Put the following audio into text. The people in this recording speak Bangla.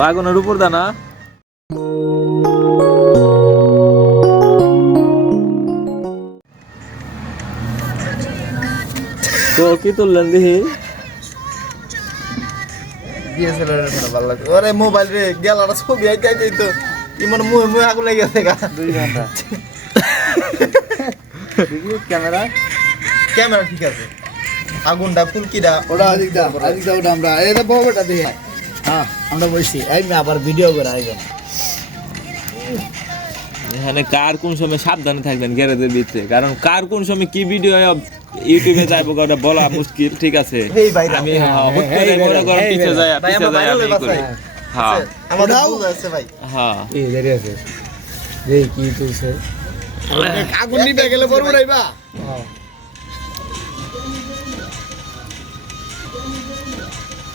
আগুনের উপর দানা তো কি তুললেন লাগে ওরে মোবাইল রে গেল ছবি আইতে আইতে তো ইমন মুহে মুহে আগুন লেগে গেছে দুই ঘণ্টা ক্যামেরা ক্যামেরা ঠিক আছে। আগুনটা ফুলকিটা ওটা আদিকদা আদিকদা ওটা আমরা এটা বড়টা দিয়ে হ্যাঁ আমরা বলছি এই আবার ভিডিও করে আইবেন এখানে কার কোন সময় সাবধানে থাকবেন গ্যারেজের ভিতরে? কারণ কার কোন সময় কি ভিডিও ইউটিউবে যাইবো ওটা বলা মুশকিল ঠিক আছে? আমি হ্যাঁ, হুট করে মনে করেন পিছে যায় পিছে আমরা আমি করি। হ্যাঁ। আমাদের ভুল আছে ভাই। হ্যাঁ। এই দাঁড়িয়ে আছে। এই কি তুলছে? আগুন নিবে গেলে বড় উড়াইবা